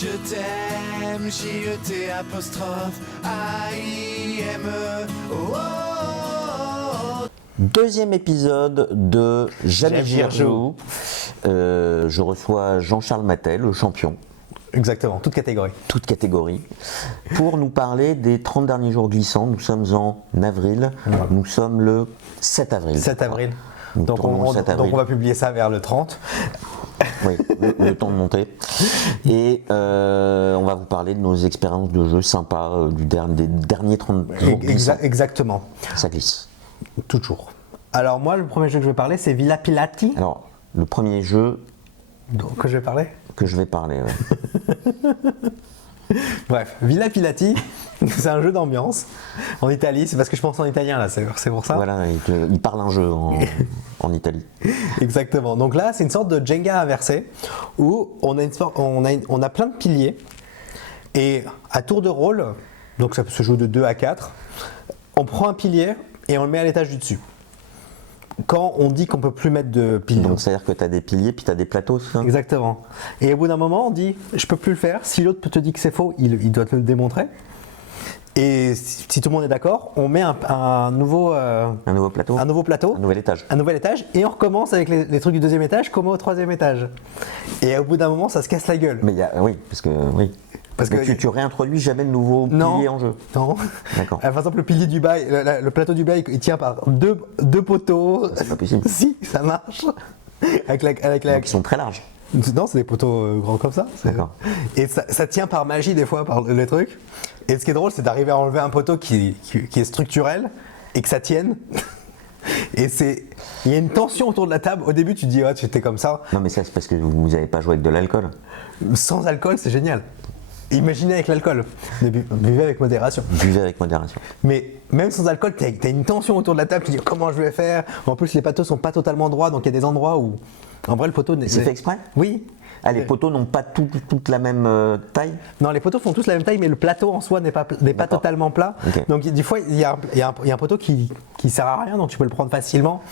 Je t'aime, J-E-T apostrophe A-I-M-E. Oh, oh, oh. Deuxième épisode de Jamais J'y rejoue. Je reçois Jean-Charles Matet, le champion, Exactement, toute catégorie. toute catégorie, pour nous parler des 30 derniers jours glissants. Nous sommes en avril, nous sommes le 7 avril. 7 avril. Nous Donc tournons le 7 avril. donc on va publier ça vers le 30. Oui, le temps de monter. Et on va vous parler de nos expériences de jeu sympas des derniers 30 jours glissants. Exactement, Ça glisse. toujours. Alors moi, le premier jeu que je vais parler, c'est Villa Pilati. Alors, le premier jeu Que je vais parler. que je vais parler, Bref, Villa Pilati, c'est un jeu d'ambiance en Italie. C'est parce que je pense en italien là, c'est pour ça. Voilà, il parle un jeu en Italie. Exactement. Donc là, c'est une sorte de Jenga inversé où on a plein de piliers et à tour de rôle, donc ça peut se jouer de 2 à 4, on prend un pilier et on le met à l'étage du dessus. Quand on dit qu'on peut plus mettre de piliers. Donc c'est-à-dire que tu as des piliers puis tu as des plateaux, c'est ça ? Exactement. Et au bout d'un moment, on dit je peux plus le faire. Si l'autre te dit que c'est faux, il doit te le démontrer. Et si tout le monde est d'accord, on met un nouveau plateau un nouveau plateau, Un nouvel étage. un nouvel étage, et on recommence avec les trucs du deuxième étage comme au troisième étage. Et au bout d'un moment, ça se casse la gueule. Mais oui, parce que oui. Parce Mais que tu réintroduis jamais de nouveaux piliers en jeu. Non. D'accord. Par exemple, le pilier du bail, le plateau du bail, il tient par deux poteaux. C'est pas possible. Si, ça marche. Avec Donc ils sont très larges. Non, c'est des poteaux grands comme ça. D'accord. Et ça tient par magie des fois, par les trucs. Et ce qui est drôle, c'est d'arriver à enlever un poteau qui est structurel et que ça tienne. Et il y a une tension autour de la table. Au début, tu te dis, tu étais comme ça. Non mais ça c'est parce que vous n'avez pas joué avec de l'alcool. Sans alcool, c'est génial. Imaginez avec l'alcool. Buvez avec modération. Buvez avec modération. Mais même sans alcool, t'as une tension autour de la table. Tu te dis, comment je vais faire ? En plus, les poteaux sont pas totalement droits, donc il y a des endroits où, en vrai, le poteau. C'est fait exprès ? Oui. Ah, les poteaux n'ont pas toute la même taille ? Non, les poteaux font tous la même taille, mais le plateau en soi n'est pas totalement plat. Ok. Donc des fois, il y a un poteau qui sert à rien, donc tu peux le prendre facilement.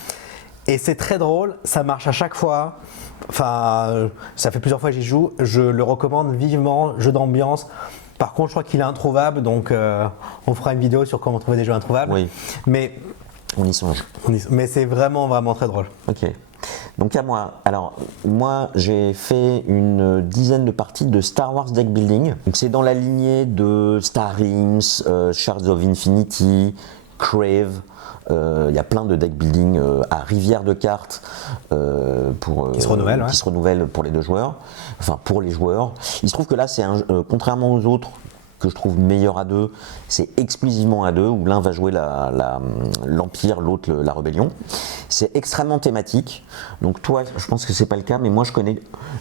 Et c'est très drôle, ça marche à chaque fois. Enfin, ça fait plusieurs fois que j'y joue. Je le recommande vivement, jeu d'ambiance. Par contre, je crois qu'il est introuvable, donc on fera une vidéo sur comment trouver des jeux introuvables. Oui. Mais On y songe. c'est vraiment, vraiment très drôle. Ok. Donc à moi. Alors moi j'ai fait une dizaine de parties de Star Wars Deck Building. Donc c'est dans la lignée de Star Realms, Shards of Infinity, Crave. Il y a plein de deck building à rivière de cartes Qui se renouvellent, qui se renouvellent pour les deux joueurs. Enfin pour les joueurs. Il se trouve que là c'est contrairement aux autres que je trouve meilleur à deux, c'est exclusivement à deux, où l'un va jouer l'Empire, l'autre la Rébellion. C'est extrêmement thématique. Donc toi, je pense que c'est pas le cas, mais moi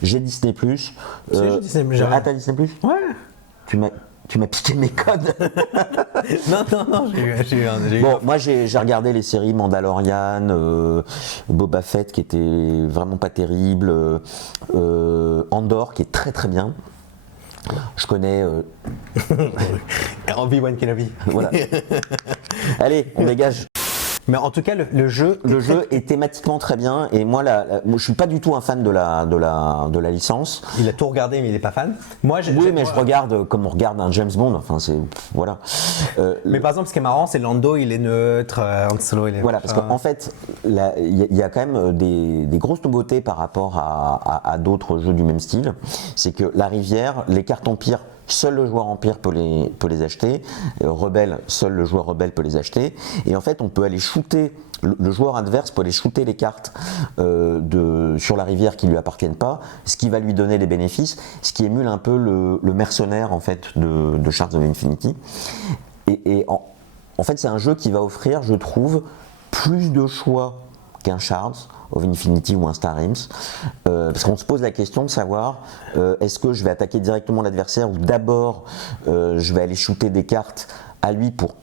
j'ai Disney+. j'ai Disney+, j'ai rien. Ah, t'as Disney+? Ouais. Tu m'as piqué mes codes. Non, j'ai eu Bon, moi j'ai regardé les séries Mandalorian, Boba Fett qui était vraiment pas terrible, Andor qui est très très bien. Je connais. Obi-Wan Kenobi. Voilà. Allez, on dégage. Mais en tout cas, le jeu. Le jeu est thématiquement très bien et moi, moi je suis pas du tout un fan de la licence. Il a tout regardé, mais il n'est pas fan. Je regarde comme on regarde un James Bond. Enfin, c'est voilà. Mais par exemple, ce qui est marrant, c'est Lando, il est neutre, Han Solo, il est. Voilà, parce qu'en fait, il y a quand même des grosses nouveautés par rapport à d'autres jeux du même style. C'est que la rivière, les cartes Empire, seul le joueur Empire peut les acheter. Rebelle, seul le joueur Rebelle peut les acheter. Et en fait, on peut aller shooter, le joueur adverse peut aller shooter les cartes sur la rivière qui ne lui appartiennent pas, ce qui va lui donner les bénéfices, ce qui émule un peu le mercenaire en fait de Shards of Infinity. Et en fait, c'est un jeu qui va offrir, je trouve, plus de choix qu'un Shards of Infinity ou un Star Realms, parce qu'on se pose la question de savoir est-ce que je vais attaquer directement l'adversaire ou d'abord je vais aller shooter des cartes à lui pour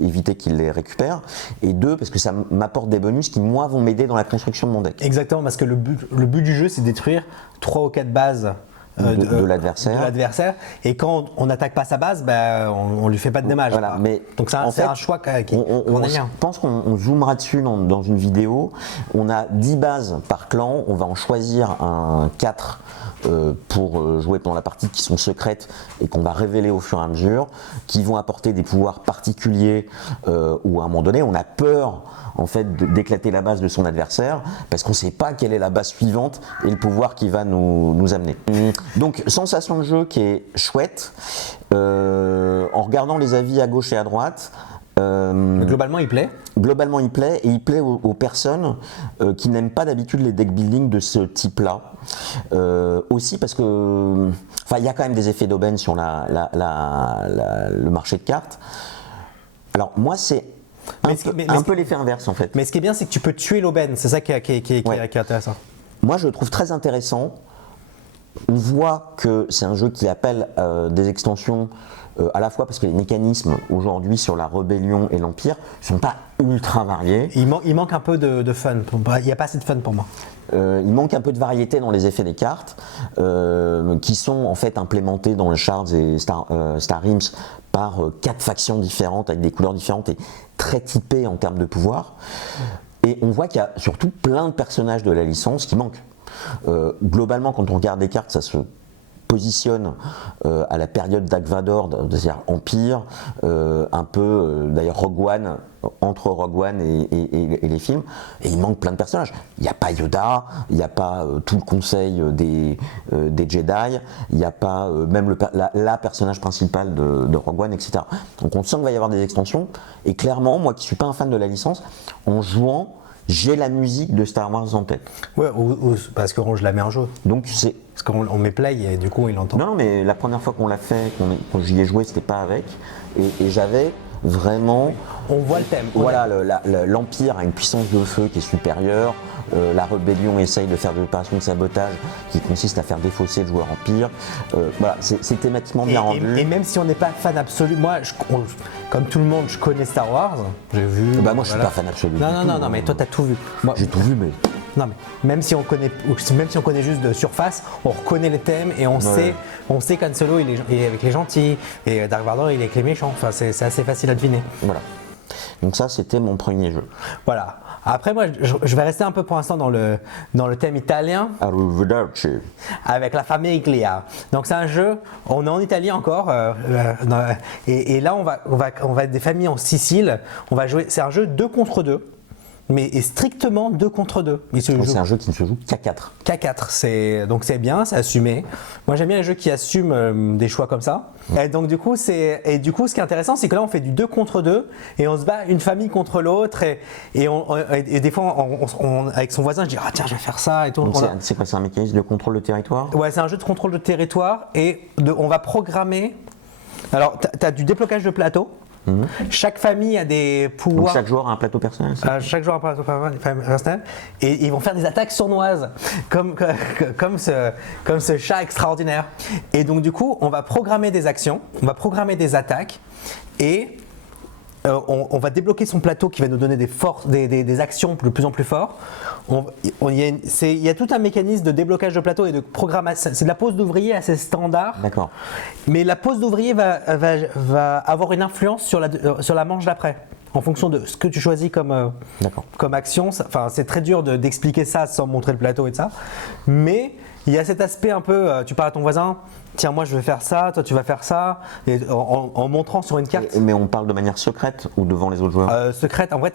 éviter qu'il les récupère, et deux, parce que ça m'apporte des bonus qui moi vont m'aider dans la construction de mon deck. Exactement, parce que le but du jeu, c'est de détruire 3 ou 4 bases de l'adversaire. de l'adversaire. Et quand on n'attaque pas sa base, ben, on lui fait pas de dommage. Voilà, mais donc c'est un choix qu'on aime bien. Je pense qu'on zoomera dessus dans une vidéo. On a 10 bases par clan, on va en choisir un 4 pour jouer pendant la partie, qui sont secrètes et qu'on va révéler au fur et à mesure, qui vont apporter des pouvoirs particuliers où à un moment donné on a peur en fait d'éclater la base de son adversaire parce qu'on ne sait pas quelle est la base suivante et le pouvoir qui va nous amener. Donc sensation de jeu qui est chouette, en regardant les avis à gauche et à droite. Globalement, il plaît. Globalement, il plaît, et il plaît aux personnes qui n'aiment pas d'habitude les deck building de ce type-là. Aussi parce que, il y a quand même des effets d'aubaine sur le marché de cartes. Alors moi, c'est un peu l'effet inverse en fait. Mais ce qui est bien, c'est que tu peux tuer l'aubaine. C'est ça qui est intéressant. Moi, je le trouve très intéressant. On voit que c'est un jeu qui appelle des extensions. À la fois parce que les mécanismes aujourd'hui sur la rébellion et l'empire ne sont pas ultra variés. Il manque un peu de fun. Il n'y a pas assez de fun pour moi. Il manque un peu de variété dans les effets des cartes qui sont en fait implémentés dans le Shards et Star Realms par 4 factions différentes avec des couleurs différentes et très typées en termes de pouvoir. Et on voit qu'il y a surtout plein de personnages de la licence qui manquent. Globalement, quand on regarde les cartes, ça se positionne à la période d'Agvador, c'est-à-dire Empire, un peu d'ailleurs Rogue One, entre Rogue One et les films, et il manque plein de personnages. Il n'y a pas Yoda, il n'y a pas tout le conseil des Jedi, il n'y a pas même la personnage principal de Rogue One, etc. Donc on sent qu'il va y avoir des extensions, et clairement, moi qui ne suis pas un fan de la licence, en jouant, j'ai la musique de Star Wars en tête. Ouais, ou parce que je la mets en jeu. Donc c'est. Parce qu'on met play et du coup il entend. Non, mais la première fois qu'on l'a fait, quand j'y ai joué, c'était pas avec. Et j'avais vraiment. On voit le thème. Voilà, l'Empire a une puissance de feu qui est supérieure. La rébellion essaye de faire des opérations de sabotage qui consistent à faire défausser le joueur Empire. Voilà, c'est thématiquement bien rendu. Et même si on n'est pas fan absolu, moi, comme tout le monde, je connais Star Wars. J'ai vu. Moi, je suis pas fan absolu. Non, mais toi, t'as tout vu. Moi, j'ai tout vu, mais. Non, mais même si on connaît juste de surface, on reconnaît les thèmes et on sait qu'Han Solo il est avec les gentils et Dark Vador il est avec les méchants. Enfin, c'est assez facile à deviner. Voilà. Donc ça, c'était mon premier jeu. Voilà. Après, moi, je vais rester un peu pour l'instant dans le thème italien. Arrivederci. Avec la Famiglia. Donc c'est un jeu, on est en Italie encore, et là on va être des familles en Sicile. On va jouer. C'est un jeu 2 contre 2. Mais strictement 2 contre 2. C'est un jeu qui ne se joue qu'à 4. Qu'à 4, donc c'est bien, c'est assumé. Moi j'aime bien les jeux qui assument des choix comme ça. Et donc du coup, ce qui est intéressant, c'est que là on fait du 2 contre 2 et on se bat une famille contre l'autre et des fois avec son voisin je dis ah tiens je vais faire ça et tout. C'est quoi, c'est un mécanisme de contrôle de territoire? Ouais, c'est un jeu de contrôle de territoire et on va programmer. Alors tu as du déblocage de plateau. Chaque famille a des pouvoirs. Donc chaque joueur a un plateau personnel. Chaque joueur a un plateau personnel. Et ils vont faire des attaques sournoises, comme ce chat extraordinaire. Et donc du coup, on va programmer des actions, on va programmer des attaques, et on va débloquer son plateau qui va nous donner des actions de plus en plus fortes. Il y a tout un mécanisme de déblocage de plateau et de programmation. C'est de la pose d'ouvrier assez standard. D'accord. Mais la pose d'ouvrier va avoir une influence sur la manche d'après. En fonction de ce que tu choisis comme action. C'est très dur d'expliquer ça sans montrer le plateau et de ça. Mais il y a cet aspect un peu, tu parles à ton voisin, tiens moi je vais faire ça, toi tu vas faire ça, et en montrant sur une carte. Mais on parle de manière secrète ou devant les autres joueurs? Secrète, en vrai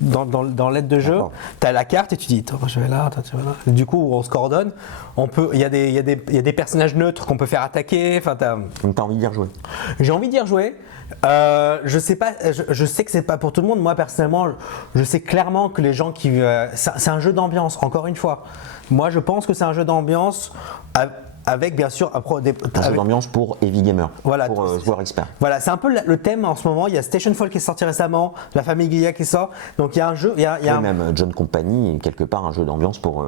dans l'aide de jeu, tu as la carte et tu dis toi je vais là, toi tu vas là. Du coup on se coordonne, il y a des personnages neutres qu'on peut faire attaquer. Donc tu as envie d'y rejouer? J'ai envie d'y rejouer. Je sais pas, je sais que c'est pas pour tout le monde. Moi personnellement, je sais clairement que les gens c'est un jeu d'ambiance. Encore une fois, moi je pense que c'est un jeu d'ambiance avec bien sûr un jeu d'ambiance pour heavy gamer, voilà, pour joueurs experts. Voilà, c'est un peu le thème en ce moment. Il y a Stationfall qui est sorti récemment, la Famiglia qui sort. Donc il y a un jeu, même John Company est quelque part un jeu d'ambiance pour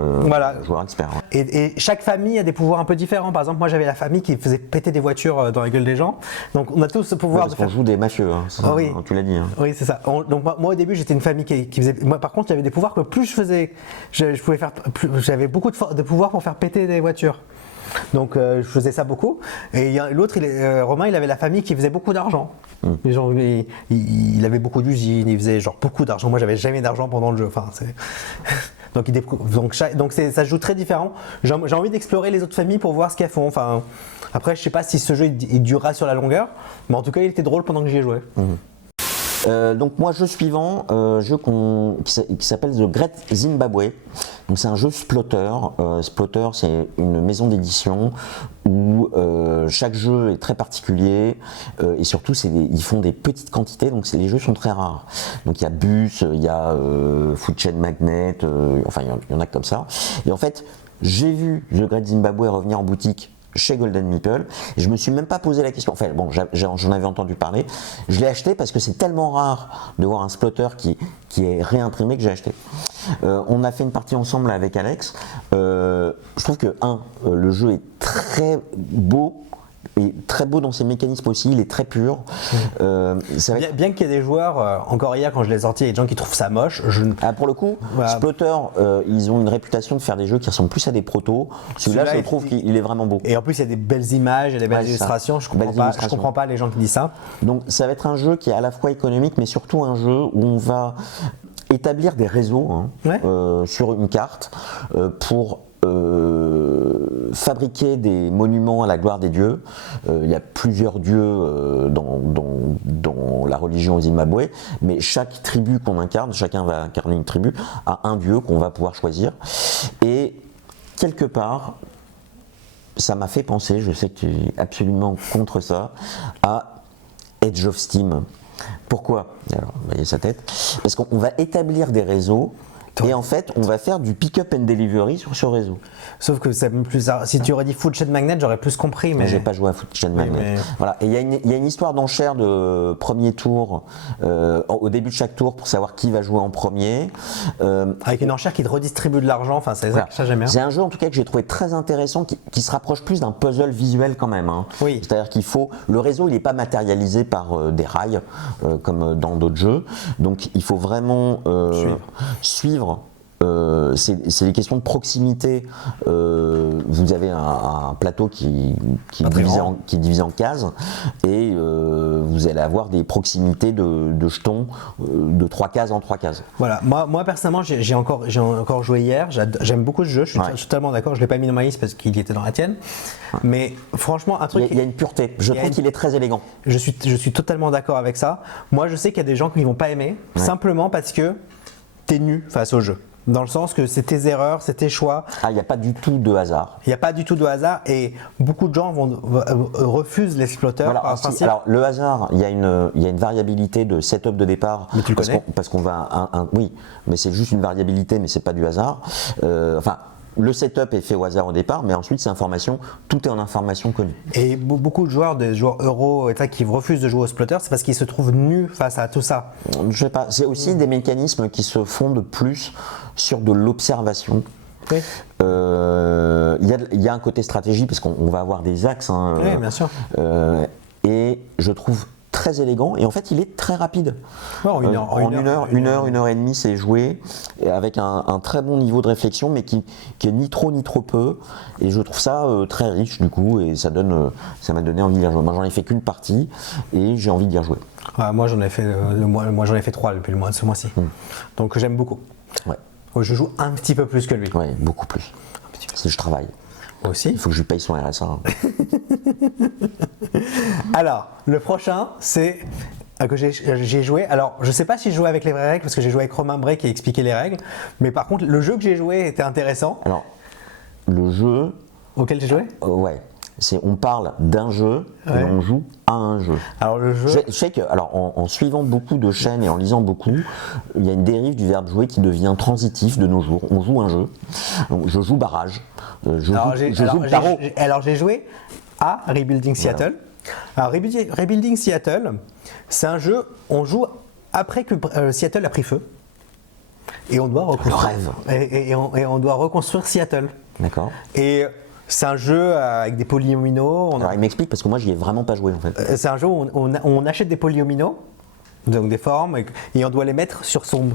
joueurs experts. Ouais. Et chaque famille a des pouvoirs un peu différents. Par exemple, moi j'avais la famille qui faisait péter des voitures dans la gueule des gens. Donc on a tous ce pouvoir. Parce qu'on joue des mafieux, hein, oui. Tu l'as dit. Hein. Oui, c'est ça. Donc moi au début j'étais une famille qui faisait. Moi par contre, il y avait des pouvoirs que plus je faisais, je pouvais faire. J'avais beaucoup de pouvoirs pour faire péter des voitures. Donc je faisais ça beaucoup. Et l'autre, Romain, il avait la famille qui faisait beaucoup d'argent. Genre, il avait beaucoup d'usines, il faisait genre beaucoup d'argent. Moi, j'avais jamais d'argent pendant le jeu. Enfin, donc ça se joue très différent. J'ai envie d'explorer les autres familles pour voir ce qu'elles font. Enfin, après, je sais pas si ce jeu il durera sur la longueur, mais en tout cas, il était drôle pendant que j'y ai joué. Donc moi, jeu suivant, jeu qui s'appelle The Great Zimbabwe. Donc c'est un jeu Splotter. Splotter, c'est une maison d'édition où chaque jeu est très particulier et surtout ils font des petites quantités, donc les jeux sont très rares. Donc il y a Bus, il y a Food Chain Magnet, enfin il y en a comme ça. Et en fait, j'ai vu The Great Zimbabwe revenir en boutique chez Golden Meeple, et je me suis même pas posé la question. Enfin bon, j'en avais entendu parler. Je l'ai acheté parce que c'est tellement rare de voir un Splotter qui est réimprimé que j'ai acheté. On a fait une partie ensemble avec Alex. Je trouve que le jeu est très beau. Et très beau dans ses mécanismes aussi, il est très pur. Bien qu'il y ait des joueurs, encore hier quand je l'ai sorti, il y a des gens qui trouvent ça moche. Pour le coup, voilà. Splotter, ils ont une réputation de faire des jeux qui ressemblent plus à des protos. Celui-là, je trouve qu'il est vraiment beau. Et en plus, il y a des belles images, il y a des belles illustrations. Je comprends pas les gens qui disent ça. Donc ça va être un jeu qui est à la fois économique, mais surtout un jeu où on va établir des réseaux sur une carte pour fabriquer des monuments à la gloire des dieux. Il y a plusieurs dieux dans la religion Zimbabwe, mais chaque tribu qu'on incarne, chacun va incarner une tribu, a un dieu qu'on va pouvoir choisir. Et quelque part, ça m'a fait penser, je sais que tu es absolument contre ça, à Age of Steam. Pourquoi? Alors, vous voyez sa tête. Parce qu'on va établir des réseaux. Et en fait, on va faire du pick-up and delivery sur ce réseau. Sauf que c'est plus. Si tu aurais dit Food Chain Magnet, j'aurais plus compris. Mais j'ai pas joué à Food Chain Magnet. Voilà. Et il y a une histoire d'enchère de premier tour, au début de chaque tour, pour savoir qui va jouer en premier. Avec une enchère qui te redistribue de l'argent. Enfin, ça j'aime bien. C'est un jeu en tout cas que j'ai trouvé très intéressant, qui se rapproche plus d'un puzzle visuel quand même. Oui. C'est-à-dire le réseau, il n'est pas matérialisé par des rails comme dans d'autres jeux. Donc, il faut vraiment suivre. C'est des questions de proximité. Vous avez un plateau qui est divisé en cases et vous allez avoir des proximités de jetons de 3 cases en 3 cases. Voilà, moi personnellement j'ai encore joué hier, j'aime beaucoup ce jeu, je suis totalement d'accord, je ne l'ai pas mis dans ma liste parce qu'il était dans la tienne, mais franchement un truc... Il y a une pureté, je trouve qu'il est très élégant. Je suis totalement d'accord avec ça. Moi je sais qu'il y a des gens qui ne vont pas aimer, simplement parce que tu es nu face au jeu. Dans le sens que c'est tes erreurs, c'est tes choix. Il n'y a pas du tout de hasard. Il n'y a pas du tout de hasard et beaucoup de gens refusent les Splotters par principe. Alors le hasard, il y a une variabilité de setup de départ. Mais tu le connais. Parce qu'on va oui, mais c'est juste une variabilité, mais c'est pas du hasard. Le setup est fait au hasard au départ, mais ensuite tout est en information connue. Et beaucoup de joueurs, des joueurs euro qui refusent de jouer au Splotter, c'est parce qu'ils se trouvent nus face à tout ça. Je sais pas, c'est aussi des mécanismes qui se fondent plus sur de l'observation. Oui. Il y a un côté stratégie parce qu'on va avoir des axes. Oui, bien sûr. Et je trouve très élégant et en fait il est très rapide. En une heure et demie c'est joué avec un très bon niveau de réflexion mais qui est ni trop ni trop peu et je trouve ça très riche du coup et ça m'a donné envie d'y rejouer. Moi j'en ai fait qu'une partie et j'ai envie d'y rejouer. Moi j'en ai fait j'en ai fait 3 depuis ce mois-ci. Donc j'aime beaucoup. Ouais. Je joue un petit peu plus que lui. Ouais, beaucoup plus. Si je travaille. Moi aussi. Il faut que je lui paye son RSA. Alors, le prochain, c'est que j'ai joué. Alors, je sais pas si je jouais avec les vraies règles parce que j'ai joué avec Romain Bray qui a expliqué les règles. Mais par contre, le jeu que j'ai joué était intéressant. Alors, le jeu. Auquel j'ai joué ouais. On parle d'un jeu et on joue à un jeu. Alors le jeu. Je sais que, en suivant beaucoup de chaînes et en lisant beaucoup, il y a une dérive du verbe jouer qui devient transitif de nos jours. On joue un jeu. Donc, je joue barrage. Alors j'ai joué à Rebuilding Seattle. Voilà. Alors Rebuilding Seattle, c'est un jeu. On joue après que Seattle a pris feu. Et on doit reconstruire. Le rêve. Et on doit reconstruire Seattle. D'accord. Et c'est un jeu avec des polyomino. Alors il m'explique parce que moi j'y ai vraiment pas joué en fait. C'est un jeu où on achète des polyomino, donc des formes, et on doit les mettre sur son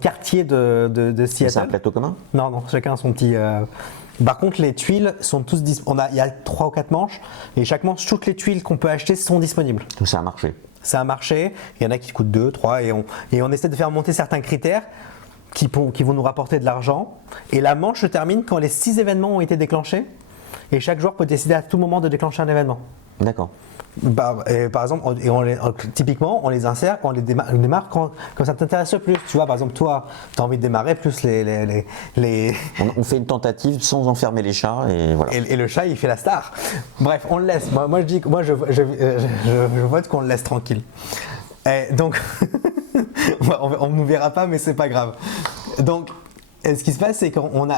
quartier de Seattle. C'est un plateau commun ? Non, chacun a son petit Par contre, les tuiles sont tous disponibles. Il y a 3 ou 4 manches, et chaque manche, toutes les tuiles qu'on peut acheter sont disponibles. Donc c'est un marché. C'est un marché, il y en a qui coûtent 2, 3, et on essaie de faire monter certains critères qui vont nous rapporter de l'argent. Et la manche se termine quand les 6 événements ont été déclenchés, et chaque joueur peut décider à tout moment de déclencher un événement. D'accord. Par exemple, typiquement, on les insère, on les démarre quand ça t'intéresse le plus. Tu vois, par exemple, toi, tu as envie de démarrer plus les... On fait une tentative sans enfermer les chats et voilà. Et le chat, il fait la star. Bref, on le laisse. Moi je vote qu'on le laisse tranquille. Et donc, on ne nous verra pas, mais c'est pas grave. Donc, ce qui se passe, c'est qu'on a...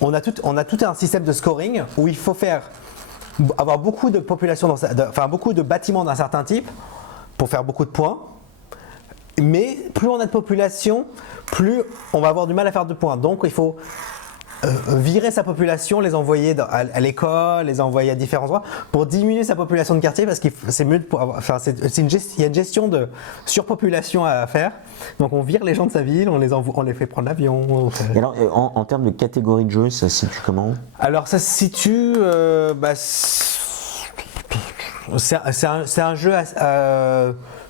On a tout un système de scoring où il faut avoir beaucoup de population, beaucoup de bâtiments d'un certain type pour faire beaucoup de points. Mais plus on a de population, plus on va avoir du mal à faire de points. Donc il faut virer sa population, les envoyer à l'école, les envoyer à différents endroits pour diminuer sa population de quartier parce que c'est mieux il y a une gestion de surpopulation à faire. Donc on vire les gens de sa ville, on les fait prendre l'avion. Et alors en termes de catégorie de jeu, ça se situe comment? Alors ça se situe, c'est un jeu,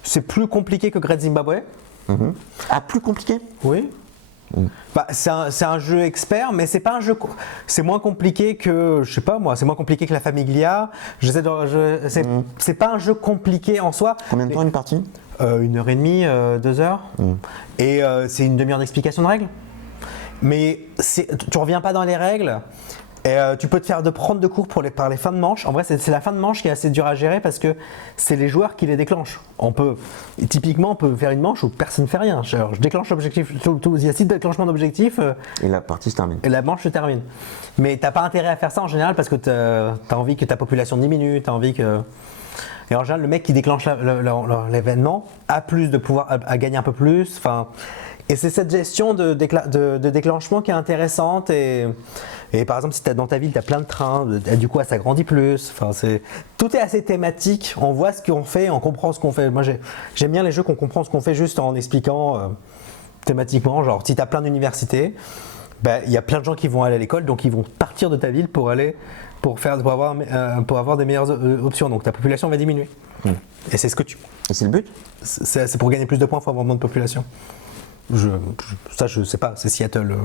c'est plus compliqué que Great Zimbabwe. Ah, plus compliqué? Oui. C'est un jeu expert, mais c'est pas un jeu. C'est moins compliqué que, je sais pas moi, c'est moins compliqué que la Familia. C'est pas un jeu compliqué en soi. Combien de temps une partie? 1h30, 2 heures. Et c'est une demi-heure d'explication de règles. Mais tu reviens pas dans les règles. Et tu peux te faire prendre de cours par les fins de manche. En vrai, c'est la fin de manche qui est assez dure à gérer parce que c'est les joueurs qui les déclenchent. Typiquement, on peut faire une manche où personne ne fait rien. Je déclenche l'objectif, il y a 6 déclenchements d'objectifs. Et la partie se termine. Et la manche se termine. Mais t'as pas intérêt à faire ça en général parce que t'as envie que ta population diminue, t'as envie que... Et en général, le mec qui déclenche l'événement a plus de pouvoir, à gagner un peu plus. Enfin, et c'est cette gestion de déclenchement qui est intéressante. Et par exemple, si dans ta ville, tu as plein de trains, du coup, ça grandit plus. Enfin, tout est assez thématique. On voit ce qu'on fait, on comprend ce qu'on fait. Moi, j'aime bien les jeux qu'on comprend ce qu'on fait juste en expliquant thématiquement. Genre, si tu as plein d'universités, il y a plein de gens qui vont aller à l'école, donc ils vont partir de ta ville pour avoir des meilleures options. Donc ta population va diminuer. Et c'est ce que Et c'est le but? C'est pour gagner plus de points, il faut avoir moins de population. Je sais pas, c'est Seattle.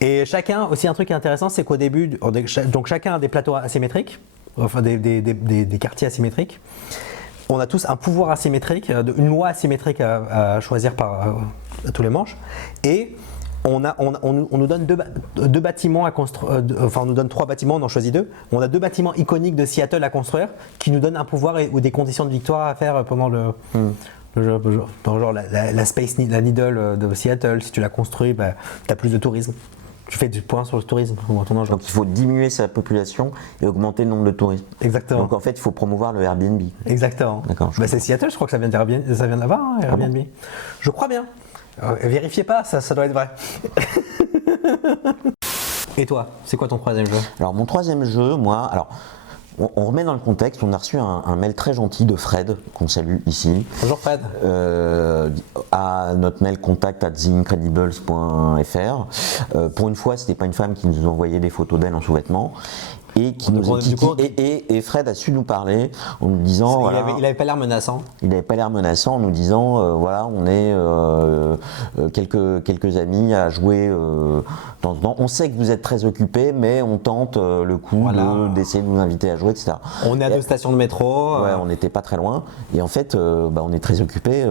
Et chacun, aussi un truc intéressant, c'est qu'au début, donc chacun a des plateaux asymétriques, enfin des quartiers asymétriques. On a tous un pouvoir asymétrique, une loi asymétrique à choisir à tous les manches. Et on nous donne deux bâtiments à construire, enfin on nous donne 3 bâtiments, on en choisit 2. On a 2 bâtiments iconiques de Seattle à construire qui nous donnent un pouvoir ou des conditions de victoire à faire pendant le genre la Space Needle de Seattle. Si tu la construis, tu as plus de tourisme. Tu fais du point sur le tourisme. Donc il faut diminuer sa population et augmenter le nombre de touristes. Exactement. Donc en fait, il faut promouvoir le Airbnb. Exactement. D'accord. C'est Seattle, je crois que ça vient de là-bas, hein, Airbnb. Je crois bien. Vérifiez pas, ça doit être vrai. Et toi, c'est quoi ton 3e jeu? Alors mon 3e jeu, moi, on remet dans le contexte, on a reçu un mail très gentil de Fred, qu'on salue ici. Bonjour Fred. À notre mail contact@theincredibles.fr. Pour une fois, c'était pas une femme qui nous envoyait des photos d'elle en sous-vêtements. Et Fred a su nous parler en nous disant... Il avait pas l'air menaçant. Il n'avait pas l'air menaçant en nous disant, voilà, on est quelques amis à jouer de temps en temps. On sait que vous êtes très occupés, mais on tente le coup d'essayer de nous inviter à jouer, etc. On est à 2 stations de métro. Ouais, on n'était pas très loin. Et en fait, on est très occupés,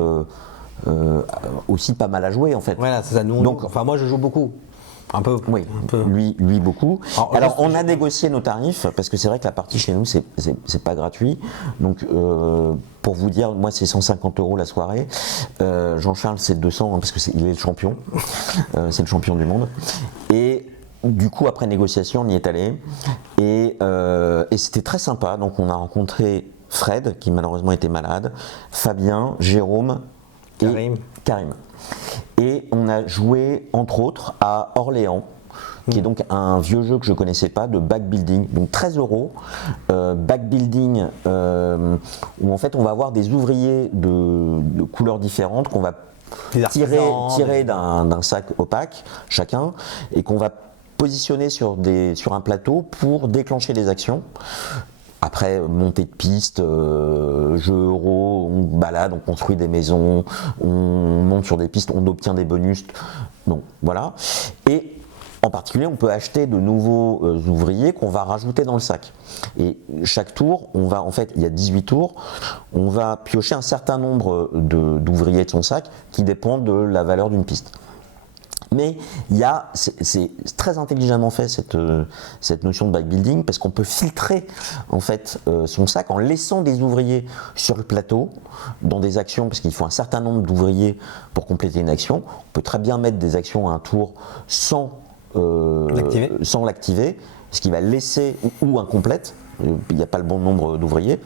aussi pas mal à jouer en fait. Voilà, c'est ça. Enfin, moi je joue beaucoup. Un peu. Oui, un peu. Lui beaucoup. Alors on a négocié nos tarifs parce que c'est vrai que la partie chez nous c'est pas gratuit. Donc pour vous dire, moi c'est 150 € la soirée. Jean-Charles c'est 200 parce que il est le champion. C'est le champion du monde. Et du coup après négociation on y est allé et c'était très sympa. Donc on a rencontré Fred qui malheureusement était malade, Fabien, Jérôme et Karim. Et on a joué entre autres à Orléans, qui est donc un vieux jeu que je ne connaissais pas, de backbuilding, donc 13 €. Backbuilding, où en fait on va avoir des ouvriers de couleurs différentes qu'on va Des artisans, tirés d'un sac opaque chacun et qu'on va positionner sur un plateau pour déclencher les actions. Après, montée de piste, jeu euro, on balade, on construit des maisons, on monte sur des pistes, on obtient des bonus. Donc voilà. Et en particulier, on peut acheter de nouveaux ouvriers qu'on va rajouter dans le sac. Et chaque tour, en fait, il y a 18 tours, on va piocher un certain nombre d'ouvriers de son sac qui dépendent de la valeur d'une piste. Mais c'est très intelligemment fait cette notion de bike building parce qu'on peut filtrer en fait son sac en laissant des ouvriers sur le plateau dans des actions parce qu'il faut un certain nombre d'ouvriers pour compléter une action. On peut très bien mettre des actions à un tour sans l'activer, ce qui va laisser ou incomplète, il n'y a pas le bon nombre d'ouvriers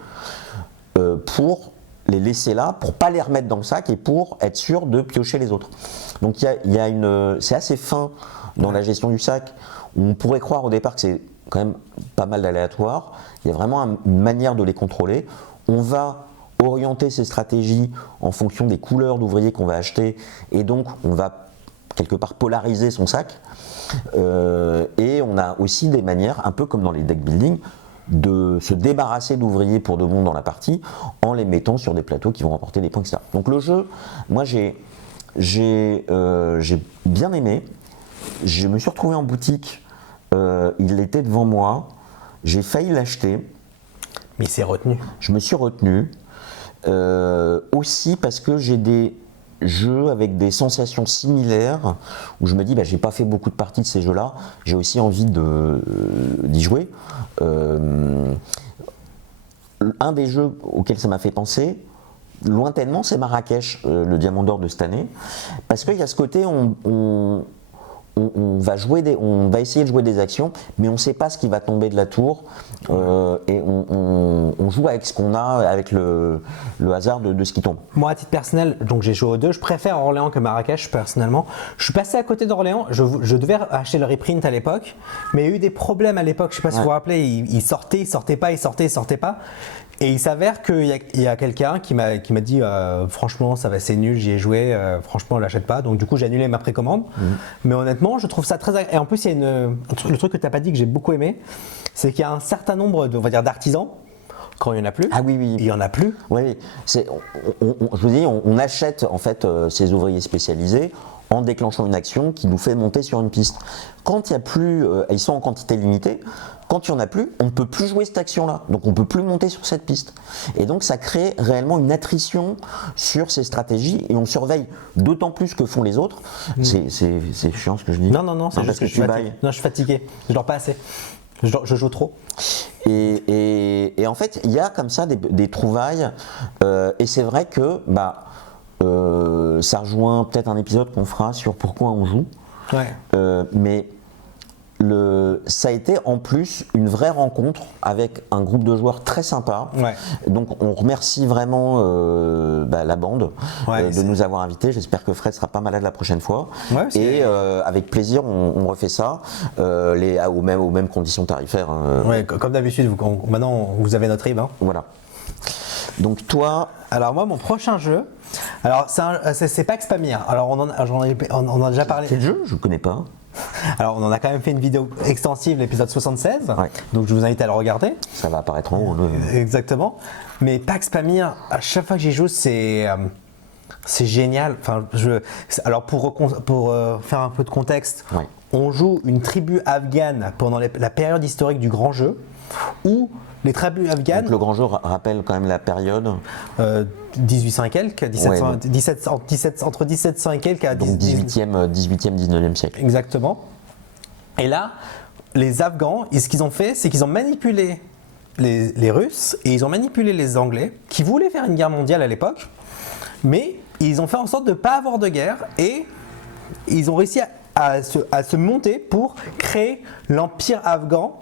pour les laisser là pour pas les remettre dans le sac et pour être sûr de piocher les autres. Donc c'est assez fin dans la gestion du sac. On pourrait croire au départ que c'est quand même pas mal d'aléatoire. Il y a vraiment une manière de les contrôler. On va orienter ces stratégies en fonction des couleurs d'ouvriers qu'on va acheter et donc on va quelque part polariser son sac. Et on a aussi des manières, un peu comme dans les deck building, de se débarrasser d'ouvriers pour de bon dans la partie en les mettant sur des plateaux qui vont rapporter des points, etc. Donc le jeu, moi j'ai bien aimé. Je me suis retrouvé en boutique, il était devant moi, j'ai failli l'acheter. Mais il s'est retenu. Je me suis retenu. Aussi parce que j'ai des jeux avec des sensations similaires où je me dis j'ai pas fait beaucoup de parties de ces jeux-là, j'ai aussi envie d'y jouer. Un des jeux auxquels ça m'a fait penser lointainement, c'est Marrakech, le Diamant d'Or de cette année, parce qu'il y a ce côté on va essayer de jouer des actions, mais on ne sait pas ce qui va tomber de la tour, et on joue avec ce qu'on a, avec le hasard de ce qui tombe. Moi, à titre personnel, donc j'ai joué aux deux. Je préfère Orléans que Marrakech, personnellement. Je suis passé à côté d'Orléans. Je devais acheter le reprint à l'époque, mais il y a eu des problèmes à l'époque. Je ne sais pas si vous vous rappelez, il sortait pas, il sortait pas. Et il s'avère qu'il y a quelqu'un qui m'a dit franchement c'est nul, j'y ai joué, franchement on l'achète pas. Donc du coup j'ai annulé ma précommande. Mais honnêtement je trouve ça très agréable. Et en plus il y a le truc que tu n'as pas dit que j'ai beaucoup aimé, c'est qu'il y a un certain nombre d'artisans. Quand il n'y en a plus, il n'y en a plus. Oui, je vous dis, on achète en fait ces ouvriers spécialisés en déclenchant une action qui nous fait monter sur une piste. Quand il n'y a plus, ils sont en quantité limitée, quand il n'y en a plus, on ne peut plus jouer cette action-là, donc on ne peut plus monter sur cette piste. Et donc ça crée réellement une attrition sur ces stratégies et on surveille d'autant plus que font les autres. C'est chiant ce que je dis. Non, c'est juste que je suis fatigué, je dors pas assez. Je joue trop. Et en fait, il y a comme ça des trouvailles. Et c'est vrai que ça rejoint peut-être un épisode qu'on fera sur pourquoi on joue. Ouais. Mais ça a été en plus une vraie rencontre avec un groupe de joueurs très sympa. Ouais. Donc on remercie vraiment la bande de nous avoir invités. J'espère que Fred sera pas malade la prochaine fois. Ouais, et avec plaisir on refait ça aux mêmes conditions tarifaires. Ouais, comme d'habitude, maintenant vous avez notre RIB. Voilà. Donc toi. Alors moi mon prochain jeu, alors c'est Pax Pamir. Alors on en a déjà parlé. Quel jeu? Je ne connais pas. Alors on en a quand même fait une vidéo extensive, l'épisode 76, donc je vous invite à le regarder. Ça va apparaître en haut. Exactement. Mais Pax Pamir, à chaque fois que j'y joue, c'est génial. Enfin, alors pour faire un peu de contexte, on joue une tribu afghane pendant la période historique du grand jeu, où les tribus afghanes. Donc le grand jeu rappelle quand même la période 1800 et quelques, entre 1700 et quelques à donc 18e, 19e siècle. Exactement. Et là, les Afghans, ce qu'ils ont fait, c'est qu'ils ont manipulé les Russes et ils ont manipulé les Anglais qui voulaient faire une guerre mondiale à l'époque, mais ils ont fait en sorte de ne pas avoir de guerre et ils ont réussi à se monter pour créer l'empire afghan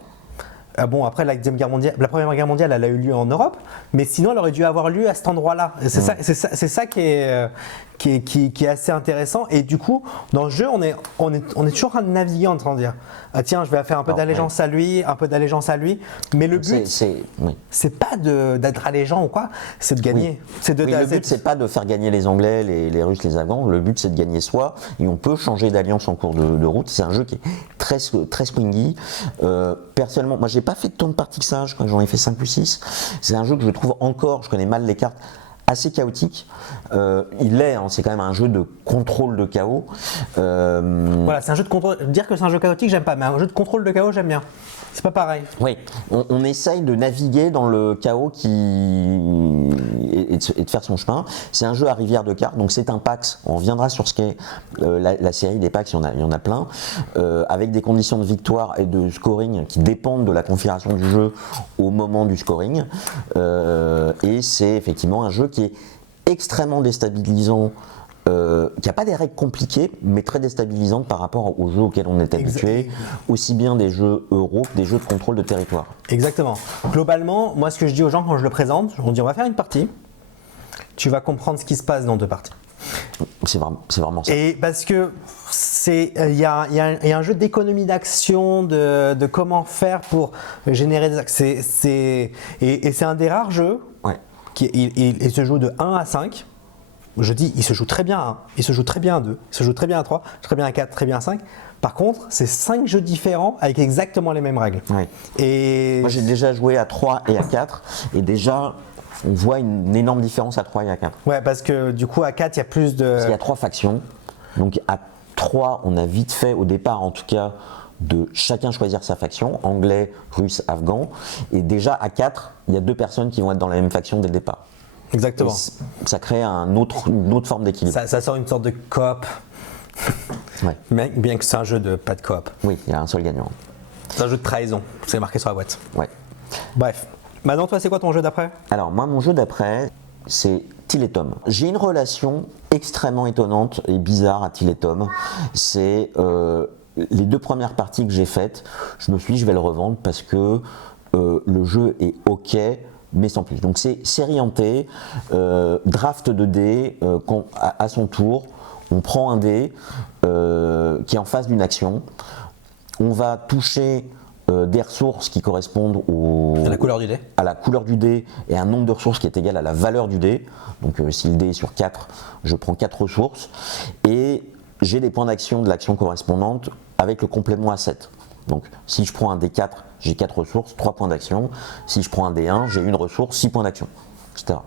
bon, après la Première Guerre mondiale, elle a eu lieu en Europe, mais sinon elle aurait dû avoir lieu à cet endroit-là. Et c'est ça qui est assez intéressant. Et du coup, dans le jeu, on est toujours en train de naviguer, en train de dire ah tiens, je vais faire un peu d'allégeance à lui, un peu d'allégeance à lui. Mais le but, c'est pas d'être allégeant ou quoi, c'est de gagner. Le but, c'est pas de faire gagner les Anglais, les Russes, les Afghans. Le but, c'est de gagner soi. Et on peut changer d'alliance en cours de route. C'est un jeu qui est très swingy. Personnellement, moi, j'ai pas fait tant de parties que ça. Je crois que j'en ai fait 5 ou 6. C'est un jeu que je trouve encore, je connais mal les cartes, assez chaotique. C'est quand même un jeu de contrôle de chaos. Voilà, c'est un jeu de contrôle. Dire que c'est un jeu chaotique, j'aime pas, mais un jeu de contrôle de chaos, j'aime bien. C'est pas pareil. Oui, on essaye de naviguer dans le chaos et de faire son chemin. C'est un jeu à rivière de cartes, donc c'est un PAX. On reviendra sur ce qu'est la série des PAX, il y en a plein, avec des conditions de victoire et de scoring qui dépendent de la configuration du jeu au moment du scoring. Et c'est effectivement un jeu qui est extrêmement déstabilisant. Qui n'a pas des règles compliquées, mais très déstabilisantes par rapport aux jeux auxquels on est habitué, aussi bien des jeux euro que des jeux de contrôle de territoire. Exactement. Globalement, moi ce que je dis aux gens quand je le présente, on dit on va faire une partie, tu vas comprendre ce qui se passe dans 2 parties. C'est vraiment ça. Et parce que il y a un jeu d'économie d'action, de comment faire pour générer des actions. Et c'est un des rares jeux qui il se joue de 1 à 5. Je dis, il se joue très bien à 1, il se joue très bien à 2, il se joue très bien à 3, très bien à 4, très bien à 5. Par contre, c'est 5 jeux différents avec exactement les mêmes règles. Ouais. Et moi, j'ai déjà joué à 3 et à 4, et déjà, on voit une énorme différence à 3 et à 4. Ouais, parce que du coup, à 4, il y a plus de... Parce qu'il y a 3 factions. Donc à 3, on a vite fait, au départ en tout cas, de chacun choisir sa faction, anglais, russe, afghan. Et déjà à 4, il y a 2 personnes qui vont être dans la même faction dès le départ. Exactement. Ça crée une autre forme d'équilibre. Ça sort une sorte de coop. Ouais. Mais bien que c'est un jeu de pas de coop. Oui, il y a un seul gagnant. C'est un jeu de trahison, c'est marqué sur la boîte. Ouais. Bref. Maintenant, toi, c'est quoi ton jeu d'après? Alors, moi, mon jeu d'après, c'est Till et Tom. J'ai une relation extrêmement étonnante et bizarre à Till et Tom. C'est les 2 premières parties que j'ai faites, je me suis dit, je vais le revendre parce que le jeu est OK, mais sans plus. Donc c'est série en T, draft de dés, à son tour, on prend un dé qui est en face d'une action, on va toucher des ressources qui correspondent à la couleur du dé. À la couleur du dé et un nombre de ressources qui est égal à la valeur du dé. Donc si le dé est sur 4, je prends 4 ressources et j'ai les points d'action de l'action correspondante avec le complément à 7. Donc si je prends un D4, j'ai 4 ressources, 3 points d'action. Si je prends un D1, j'ai une ressource, 6 points d'action, etc.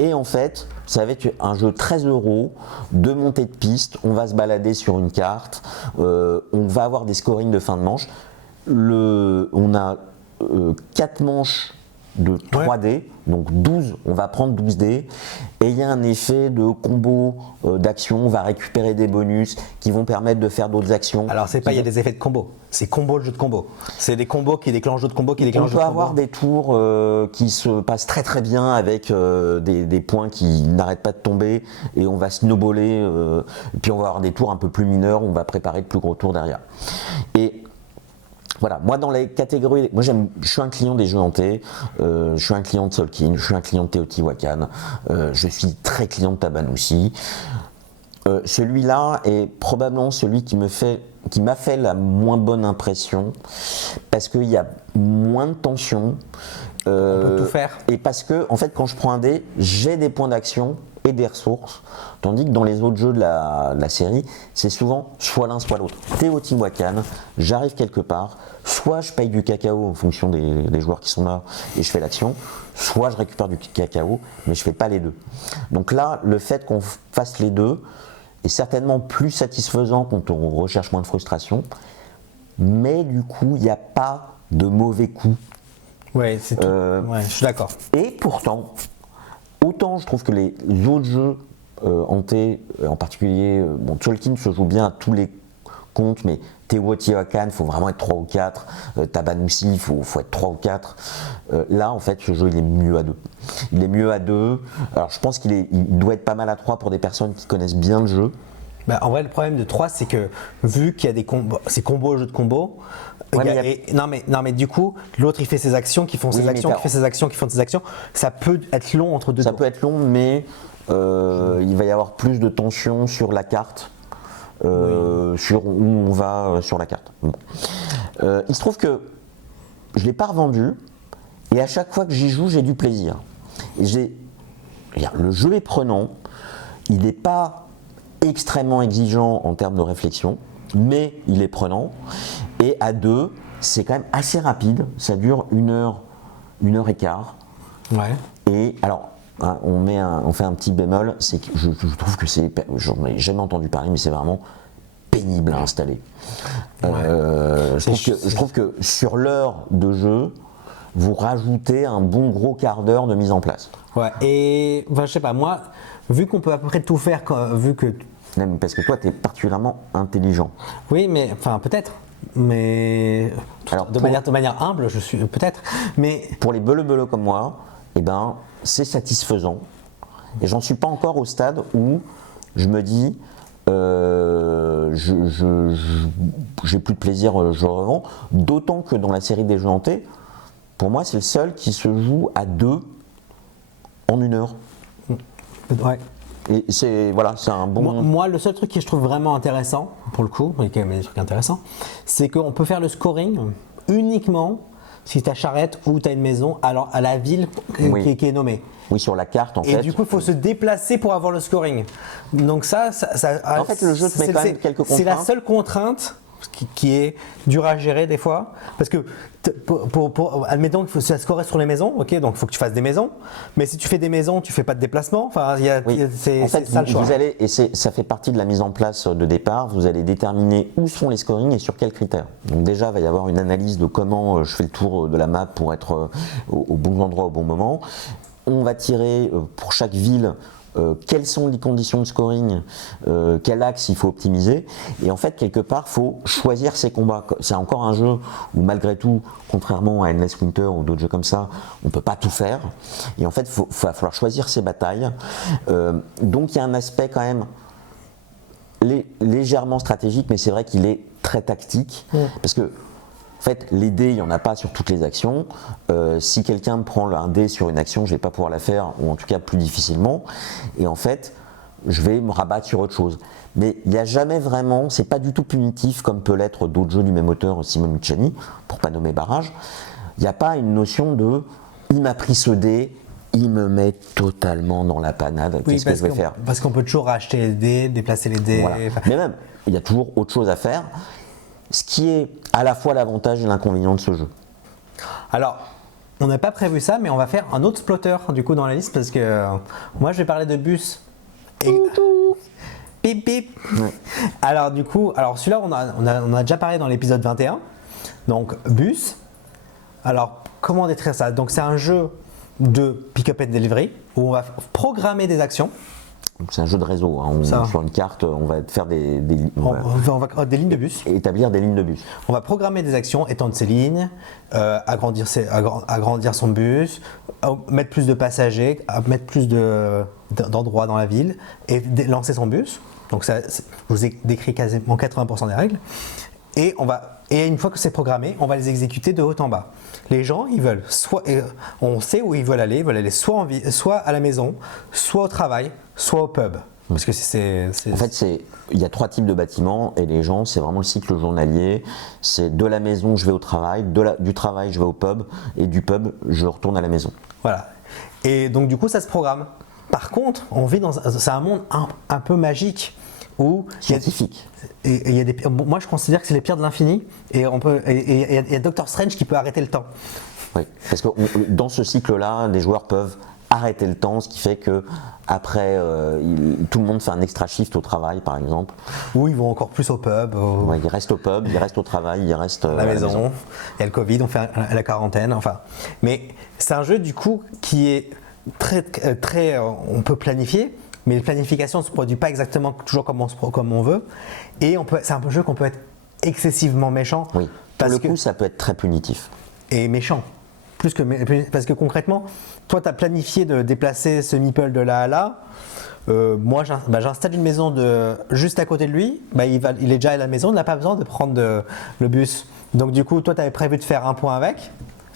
Et en fait, ça va être un jeu 13 € de montée de piste. On va se balader sur une carte. On va avoir des scorings de fin de manche. On a 4 manches de 3 dés, donc 12, on va prendre 12 dés, et il y a un effet de combo d'actions, on va récupérer des bonus qui vont permettre de faire d'autres actions. Alors c'est pas, il y a des effets de combo, c'est combo le jeu de combo. C'est des combos qui déclenchent d'autres combos qui déclenchent d'autres combos. On peut avoir des tours qui se passent très très bien avec des points qui n'arrêtent pas de tomber, et on va snowballer, puis on va avoir des tours un peu plus mineurs, on va préparer de plus gros tours derrière. Et voilà, moi dans les catégories, je suis un client des jeux hantés, je suis un client de Tolkien, je suis un client de Teotihuacan, je suis très client de Tabanusi. Celui-là est probablement celui qui m'a fait la moins bonne impression, parce qu'il y a moins de tension. On peut tout faire. Et parce que, en fait, quand je prends un dé, j'ai des points d'action et des ressources, tandis que dans les autres jeux de la série, c'est souvent soit l'un soit l'autre. Teotihuacan, j'arrive quelque part, soit je paye du cacao en fonction des joueurs qui sont là et je fais l'action, soit je récupère du cacao, mais je fais pas les deux. Donc là, le fait qu'on fasse les deux est certainement plus satisfaisant quand on recherche moins de frustration, mais du coup, il n'y a pas de mauvais coups. Ouais, c'est tout. Ouais, je suis d'accord. Et pourtant, autant je trouve que les autres jeux hantés, en particulier, Tolkien se joue bien à tous les comptes, mais Teotihuacan, il faut vraiment être 3 ou 4, Tabanusi, il faut être 3 ou 4. Là, en fait, ce jeu, il est mieux à 2. Il est mieux à 2. Alors, je pense qu'il doit être pas mal à 3 pour des personnes qui connaissent bien le jeu. Bah, en vrai, le problème de 3, c'est que vu qu'il y a des combos, c'est combo, jeu de combo, Ouais, Il y a- mais non, mais du coup, l'autre il fait ses actions, qui font ses Oui, mais actions, t'as- qui fait ses actions, qui font ses actions. Ça peut être long entre deux Ça tours. peut être long, mais il va y avoir plus de tension sur la carte, sur où on va sur la carte. Bon. Il se trouve que je ne l'ai pas revendu, et à chaque fois que j'y joue, j'ai du plaisir. Et regarde, le jeu est prenant, il n'est pas extrêmement exigeant en termes de réflexion, mais il est prenant. Et à deux, c'est quand même assez rapide, ça dure 1 heure et quart. Ouais. Et alors, hein, on fait un petit bémol, c'est que je trouve que j'en ai jamais entendu parler, mais c'est vraiment pénible à installer. Je trouve que sur l'heure de jeu, vous rajoutez un bon gros quart d'heure de mise en place. Ouais. Et enfin, je sais pas, moi, vu qu'on peut à peu près tout faire, vu que. Même parce que toi, tu es particulièrement intelligent. Oui, mais enfin peut-être. Mais Alors, de manière humble, je suis peut-être. Mais Pour les beleux comme moi, eh ben, c'est satisfaisant. Et j'en suis pas encore au stade où je me dis, j'ai plus de plaisir, je revends. D'autant que dans la série des jeux hantés, pour moi, c'est le seul qui se joue à deux en 1 heure. ouais. Et c'est un bon. Moi, le seul truc que je trouve vraiment intéressant, pour le coup, il y a quand même des trucs intéressants, c'est qu'on peut faire le scoring uniquement si tu as charrette ou tu as une maison alors à la ville Oui. qui est nommée. Oui, sur la carte, en Et fait. du coup, il faut se déplacer pour avoir le scoring. Donc ça En fait, le jeu te met quand même quelques C'est la contraintes. seule contrainte qui est dure à gérer des fois. Parce que, admettons qu'il faut se scorer sur les maisons, ok, donc il faut que tu fasses des maisons. Mais si tu fais des maisons, tu fais pas de déplacement. Enfin, Oui. c'est En fait, ça le choix. vous allez, et ça fait partie de la mise en place de départ, vous allez déterminer où sont les scorings et sur quels critères. Donc déjà, il va y avoir une analyse de comment je fais le tour de la map pour être au bon endroit au bon moment. On va tirer pour chaque ville quelles sont les conditions de scoring, quel axe il faut optimiser. Et en fait, quelque part, il faut choisir ses combats. C'est encore un jeu où, malgré tout, contrairement à Endless Winter ou d'autres jeux comme ça, on ne peut pas tout faire. Et en fait, il va falloir choisir ses batailles. Donc, il y a un aspect quand même légèrement stratégique, mais c'est vrai qu'il est très tactique. Parce que, en fait, les dés, il n'y en a pas sur toutes les actions. Si quelqu'un me prend un dé sur une action, je ne vais pas pouvoir la faire, ou en tout cas plus difficilement. Et en fait, je vais me rabattre sur autre chose. Mais il n'y a jamais vraiment, c'est pas du tout punitif comme peut l'être d'autres jeux du même auteur, Simon Luciani, pour pas nommer Barrage. Il n'y a pas une notion de il m'a pris ce dé, il me met totalement dans la panade. Oui, Qu'est-ce que je vais faire? Parce qu'on peut toujours acheter les dés, déplacer les dés. Voilà. Enfin, Mais même, il y a toujours autre chose à faire. Ce qui est à la fois l'avantage et l'inconvénient de ce jeu. alors, on n'a pas prévu ça, mais on va faire un autre splotter du coup dans la liste parce que moi je vais parler de bus. Pip pip. Ouais. Alors du coup, celui-là on a déjà parlé dans l'épisode 21. Donc bus. Alors comment décrire ça? Donc c'est un jeu de pick-up and delivery où on va programmer des actions. Donc, c'est un jeu de réseau. Hein. Sur une carte, on va faire des Des lignes de bus. établir des lignes de bus. On va programmer des actions, étendre ses lignes, agrandir son bus, mettre plus de passagers, mettre plus d'endroits dans la ville et lancer son bus. Donc ça, je vous ai décrit quasiment 80% des règles. Et une fois que c'est programmé, on va les exécuter de haut en bas. Les gens, ils veulent on sait où ils veulent aller soit soit à la maison, soit au travail, soit au pub. Parce que En fait, il y a 3 types de bâtiments et les gens, c'est vraiment le cycle journalier. C'est de la maison, je vais au travail, du travail, je vais au pub et du pub, je retourne à la maison. Voilà. Et donc du coup, ça se programme. Par contre, on vit c'est un monde un peu magique où Scientifique. moi, je considère que c'est les pierres de l'infini et il y a Doctor Strange qui peut arrêter le temps. Oui, parce que dans ce cycle-là, les joueurs peuvent arrêter le temps, ce qui fait que après, tout le monde fait un extra shift au travail, par exemple. Ou ils vont encore plus au pub, Ouais, ils restent au pub, ils restent au travail, ils restent à la maison. Il y a le Covid, on fait la quarantaine, enfin. Mais c'est un jeu du coup qui est très on peut planifier, mais les planifications ne se produisent pas exactement toujours comme on veut. Et c'est un jeu qu'on peut être excessivement méchant. Oui, pour le coup, ça peut être très punitif. Et méchant. Parce que concrètement, toi, tu as planifié de déplacer ce meeple de là à là. Moi, j'installe une maison juste à côté de lui. Il est déjà à la maison, il n'a pas besoin de prendre le bus. Donc du coup, toi, tu avais prévu de faire 1 point avec,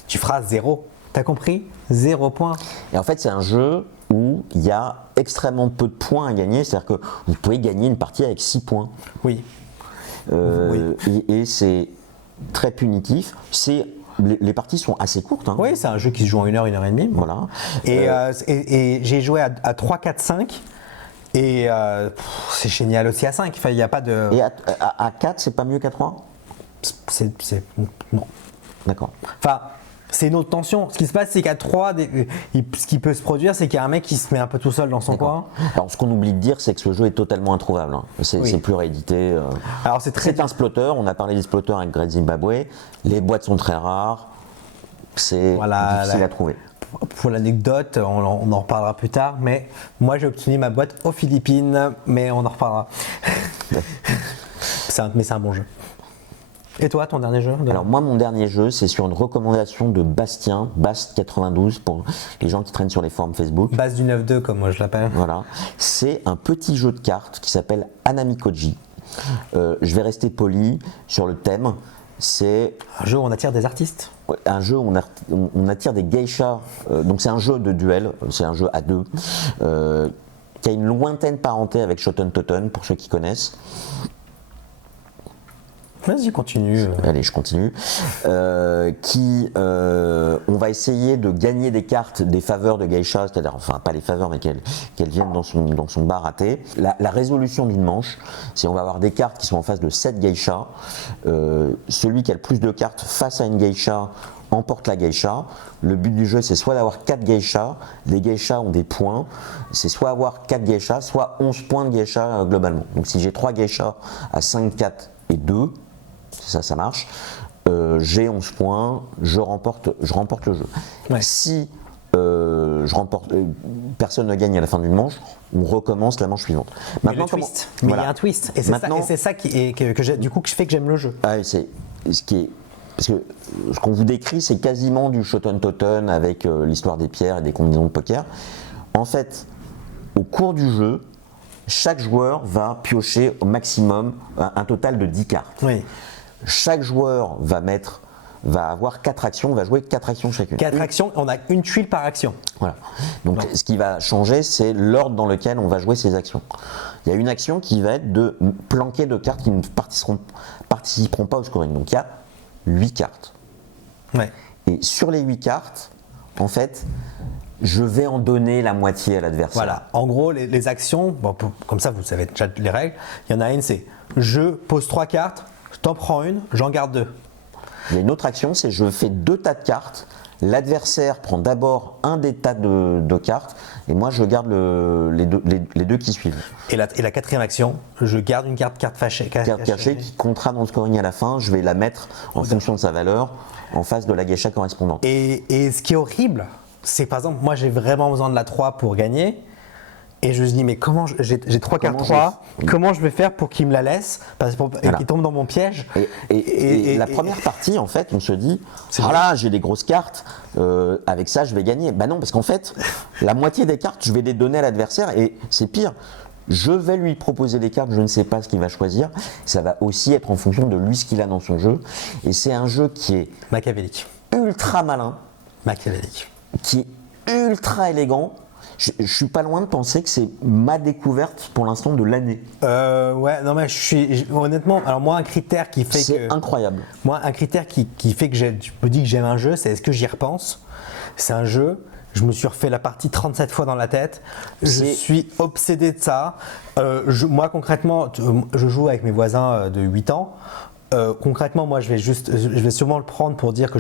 tu feras 0. T'as compris? 0 point. Et en fait, c'est un jeu où il y a extrêmement peu de points à gagner, c'est-à-dire que vous pouvez gagner une partie avec 6 points. Oui. Et c'est très punitif. Les parties sont assez courtes. Hein. Oui, c'est un jeu qui se joue en 1 heure, 1 heure et demie. Voilà. Et j'ai joué à 3, 4, 5. Et c'est génial aussi à 5. Enfin, il n'y a pas de. Et à 4, c'est pas mieux qu'à 3? Non. D'accord. Enfin, c'est une autre tension. Ce qui se passe, c'est qu'à 3, ce qui peut se produire, c'est qu'il y a un mec qui se met un peu tout seul dans son coin. Alors, ce qu'on oublie de dire, c'est que ce jeu est totalement introuvable. Hein. C'est plus réédité. Alors, c'est un splotter. On a parlé des splotters avec Great Zimbabwe. Les boîtes sont très rares. C'est difficile à trouver. Pour l'anecdote, on en reparlera plus tard, mais moi j'ai obtenu ma boîte aux Philippines, mais on en reparlera. Mais c'est un bon jeu. Et toi, ton dernier jeu? Alors moi, mon dernier jeu, c'est sur une recommandation de Bastien, Bast92 pour les gens qui traînent sur les forums Facebook. Base du 9-2 comme moi je l'appelle. Voilà. C'est un petit jeu de cartes qui s'appelle Anamikoji. Je vais rester poli sur le thème. C'est un jeu où on attire des artistes. Un jeu où on attire des geishas. Donc c'est un jeu de duel, c'est un jeu à deux, qui a une lointaine parenté avec Shoten Totten, pour ceux qui connaissent. Vas-y, continue. Allez, je continue. On va essayer de gagner des cartes, des faveurs de geisha, c'est-à-dire, enfin, pas les faveurs, mais qu'elles viennent dans son bar raté. La résolution d'une manche, c'est on va avoir des cartes qui sont en face de 7 geishas. Celui qui a le plus de cartes face à une geisha emporte la geisha. Le but du jeu, c'est soit d'avoir 4 geishas. Les geishas ont des points. C'est soit avoir 4 geishas, soit 11 points de geisha globalement. Donc si j'ai 3 geishas à 5, 4 et 2, ça marche. J'ai 11 points, je remporte le jeu. Ouais. Si personne ne gagne à la fin d'une manche, on recommence la manche suivante. Maintenant, mais il y a un twist. Et c'est ça qui fait que j'aime le jeu. Parce que ce qu'on vous décrit, c'est quasiment du Shoten Totten avec l'histoire des pierres et des combinaisons de poker. En fait, au cours du jeu, chaque joueur va piocher au maximum un total de 10 cartes. Oui. Chaque joueur va avoir 4 actions, on va jouer 4 actions chacune. 4 actions, on a une tuile par action. Voilà. Donc ce qui va changer, c'est l'ordre dans lequel on va jouer ces actions. Il y a une action qui va être de planquer de cartes qui ne participeront pas au scoring. Donc il y a 8 cartes. Ouais. Et sur les 8 cartes, en fait, je vais en donner la moitié à l'adversaire. Voilà. En gros, les actions, comme ça vous savez déjà les règles, il y en a une, c'est je pose 3 cartes, je t'en prends une, j'en garde 2. Il y a une autre action, c'est je fais 2 tas de cartes. L'adversaire prend d'abord un des tas de cartes et moi je garde les deux qui suivent. Et la 4e action, je garde une carte cachée. Carte cachée qui comptera dans le scoring à la fin. Je vais la mettre en fonction de sa valeur en face de la geisha correspondante. Et ce qui est horrible, c'est par exemple, moi j'ai vraiment besoin de la 3 pour gagner. Et je me dis, mais comment j'ai 3 cartes 3, comment je vais faire pour qu'il me la laisse et qu'il tombe dans mon piège. Et la première partie, en fait, on se dit, ah là, j'ai des grosses cartes, avec ça, je vais gagner. Bah non, parce qu'en fait, la moitié des cartes, je vais les donner à l'adversaire et c'est pire. Je vais lui proposer des cartes, je ne sais pas ce qu'il va choisir. Ça va aussi être en fonction de lui, ce qu'il a dans son jeu. Et c'est un jeu qui est machiavélique, ultra malin, machiavélique, qui est ultra élégant. Je suis pas loin de penser que c'est ma découverte pour l'instant de l'année. Ouais, non mais honnêtement, alors moi un critère qui fait c'est incroyable. Moi un critère qui fait que je me dis que j'aime un jeu, c'est est-ce que j'y repense. C'est un jeu, je me suis refait la partie 37 fois dans la tête, je suis obsédé de ça. Moi concrètement, je joue avec mes voisins de 8 ans. Concrètement, moi, je vais sûrement le prendre pour dire que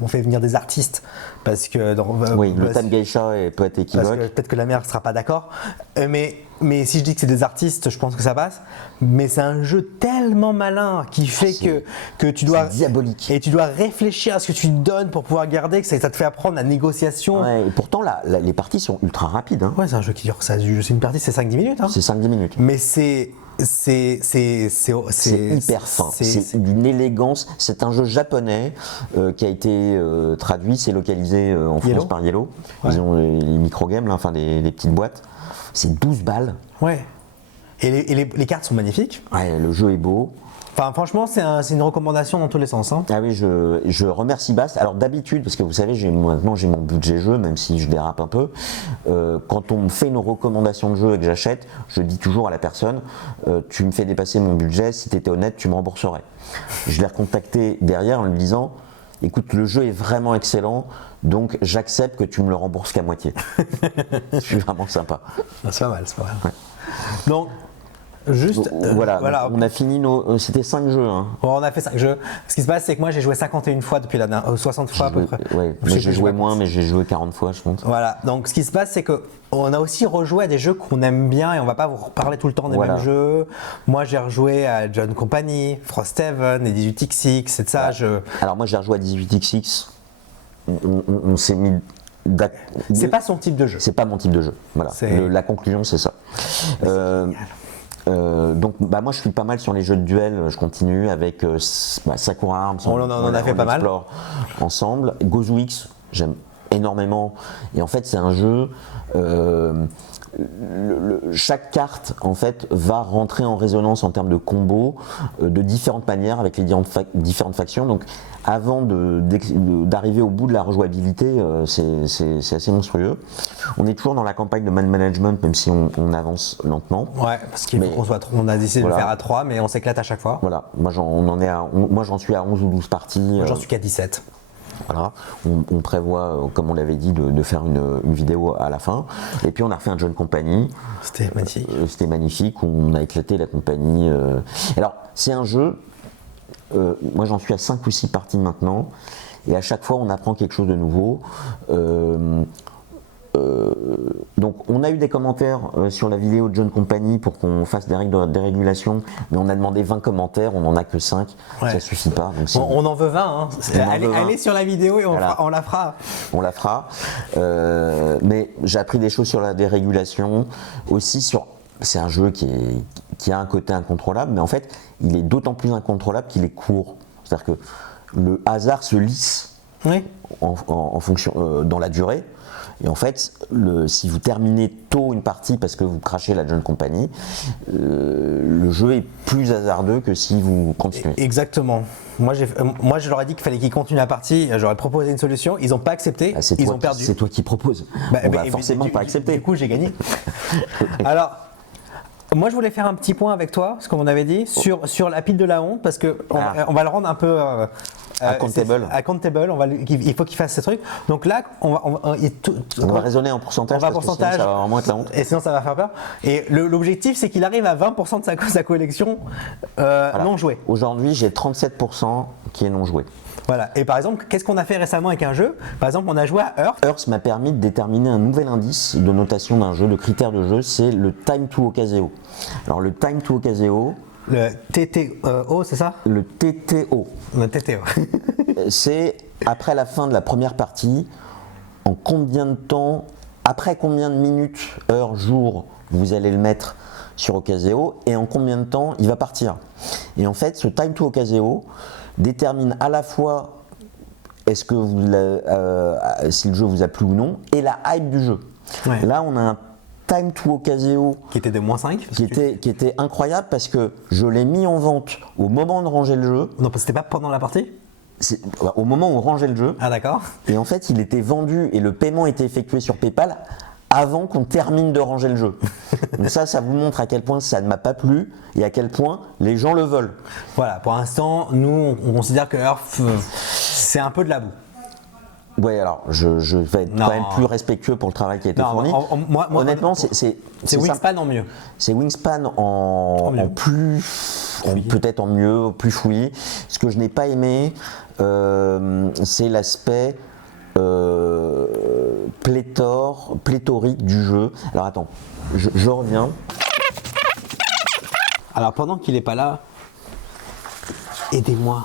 on fait venir des artistes parce que le thème geisha peut être équivoque. Peut-être que la mère ne sera pas d'accord, mais si je dis que c'est des artistes, je pense que ça passe. Mais c'est un jeu tellement malin qui fait que tu dois diabolique et tu dois réfléchir à ce que tu donnes pour pouvoir garder, que ça te fait apprendre la négociation. Ouais, et pourtant, les parties sont ultra rapides. Hein. Ouais, c'est un jeu qui dure. C'est une partie, c'est 5-10 minutes. Hein. C'est 5-10 minutes. Mais c'est hyper fin, c'est d'une élégance. C'est un jeu japonais qui a été traduit, c'est localisé en France par Yellow. Ouais. Ils ont les microgames, enfin les petites boîtes. C'est 12 balles. Ouais. Et les cartes sont magnifiques. Ouais, le jeu est beau. Enfin, franchement, c'est une recommandation dans tous les sens. Hein. Ah oui, je remercie Bast. Alors d'habitude, parce que vous savez, maintenant j'ai mon budget jeu, même si je dérape un peu. Quand on me fait une recommandation de jeu et que j'achète, je dis toujours à la personne, tu me fais dépasser mon budget, si tu étais honnête, tu me rembourserais. Je l'ai recontacté derrière en lui disant, écoute, le jeu est vraiment excellent, donc j'accepte que tu me le rembourses qu'à moitié. Je suis vraiment sympa. Ah, c'est pas mal, c'est pas mal. Ouais. Donc, juste. Voilà, on a fini c'était 5 jeux. Hein. Bon, on a fait 5 jeux. Ce qui se passe, c'est que moi j'ai joué 51 fois depuis 60 fois à peu près. Ouais, moi j'ai joué moins, mais j'ai joué 40 fois, je pense. Voilà, donc ce qui se passe, c'est qu'on a aussi rejoué à des jeux qu'on aime bien et on va pas vous reparler tout le temps des mêmes jeux. Moi j'ai rejoué à John Company, Frosthaven et 18XX, et ça. Alors moi j'ai rejoué à 18XX. On s'est mis. C'est pas son type de jeu. C'est pas mon type de jeu. Voilà. La conclusion, c'est ça. Donc moi je suis pas mal sur les jeux de duel, je continue avec Sakura Arms, on en a fait pas mal ensemble. Gozu-X, j'aime énormément et en fait c'est un jeu chaque carte en fait va rentrer en résonance en termes de combos de différentes manières avec les différentes factions. Donc avant d'arriver au bout de la rejouabilité, c'est assez monstrueux. On est toujours dans la campagne de man management, même si on avance lentement. Ouais, parce qu'il faut qu'on soit trop. On a décidé de le faire à 3, mais on s'éclate à chaque fois. Voilà, moi j'en suis à 11 ou 12 parties. Moi j'en suis qu'à 17. Voilà, on prévoit, comme on l'avait dit, de faire une vidéo à la fin. Et puis on a refait un John Company. C'était magnifique. C'était magnifique, où on a éclaté la compagnie. Alors, c'est un jeu, moi j'en suis à 5 ou 6 parties maintenant, et à chaque fois on apprend quelque chose de nouveau. Donc on a eu des commentaires sur la vidéo de John Company pour qu'on fasse des règles de dérégulation, mais on a demandé 20 commentaires, on n'en a que 5, ça suffit pas. Donc on en veut 20, hein. Allez sur la vidéo et on la fera. On la fera, mais j'ai appris des choses sur la dérégulation, aussi c'est un jeu qui a un côté incontrôlable, mais en fait il est d'autant plus incontrôlable qu'il est court, c'est-à-dire que le hasard se lisse en fonction, dans la durée. Et en fait, si vous terminez tôt une partie parce que vous crachez la John Company, le jeu est plus hasardeux que si vous continuez. Exactement. Moi, je leur ai dit qu'il fallait qu'ils continuent la partie. J'aurais proposé une solution. Ils n'ont pas accepté. Ils ont perdu. C'est toi qui proposes. On va forcément pas accepter. Du coup, j'ai gagné. Alors. Moi, je voulais faire un petit point avec toi, ce qu'on avait dit, sur la pile de la honte, parce qu'on on va le rendre un peu accountable. Il faut qu'il fasse ces trucs. Donc là, on va raisonner en pourcentage, parce que sinon, ça va vraiment être la honte. Et sinon, ça va faire peur. Et l'objectif, c'est qu'il arrive à 20% de sa collection non jouée. Aujourd'hui, j'ai 37% qui est non joué. Voilà. Et par exemple, qu'est-ce qu'on a fait récemment avec un jeu ? Par exemple, on a joué à Earth. Earth m'a permis de déterminer un nouvel indice de notation d'un jeu, de critère de jeu, c'est le time to Ocaseo. Alors le time to Ocaseo. Le TTO, c'est ça ? Le TTO. Le TTO. C'est après la fin de la première partie, en combien de temps, après combien de minutes, heures, jours, vous allez le mettre sur Ocaseo et en combien de temps il va partir. Et en fait, ce time to Ocaseo détermine à la fois est-ce que si le jeu vous a plu ou non, et la hype du jeu. Ouais. Là, on a un time to Ocaseo qui était de -5 qui était incroyable parce que je l'ai mis en vente au moment de ranger le jeu. Non, c'était pas pendant la partie ? Au moment où on rangeait le jeu. Ah d'accord. Et en fait, il était vendu et le paiement était effectué sur PayPal avant qu'on termine de ranger le jeu. Donc ça vous montre à quel point ça ne m'a pas plu et à quel point les gens le veulent. Voilà, pour l'instant, nous, on considère que Earth, c'est un peu de la boue. Ouais, alors je vais être quand même plus respectueux pour le travail qui a été fourni. Honnêtement, c'est Wingspan en mieux. C'est Wingspan en plus, peut-être en mieux, plus fouillis. Ce que je n'ai pas aimé, c'est l'aspect pléthorique du jeu. Alors attends, je reviens. Alors pendant qu'il n'est pas là, aidez-moi.